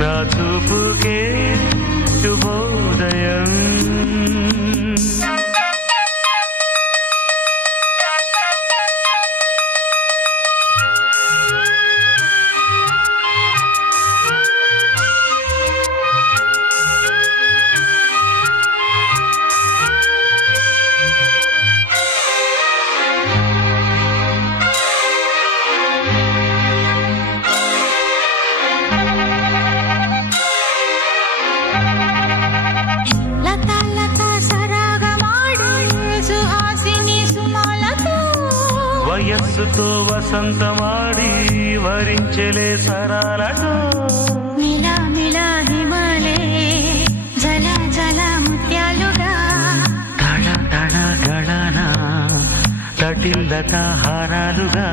నా చూపుకే శుభోదయం. వయస్సుతో వసంతమాడి వరించెలే సరాలతో మిలా మిలా హిమాలే జల జల ముత్యాలుగా తళ తళ గళన తటిల్లత హారాలుగా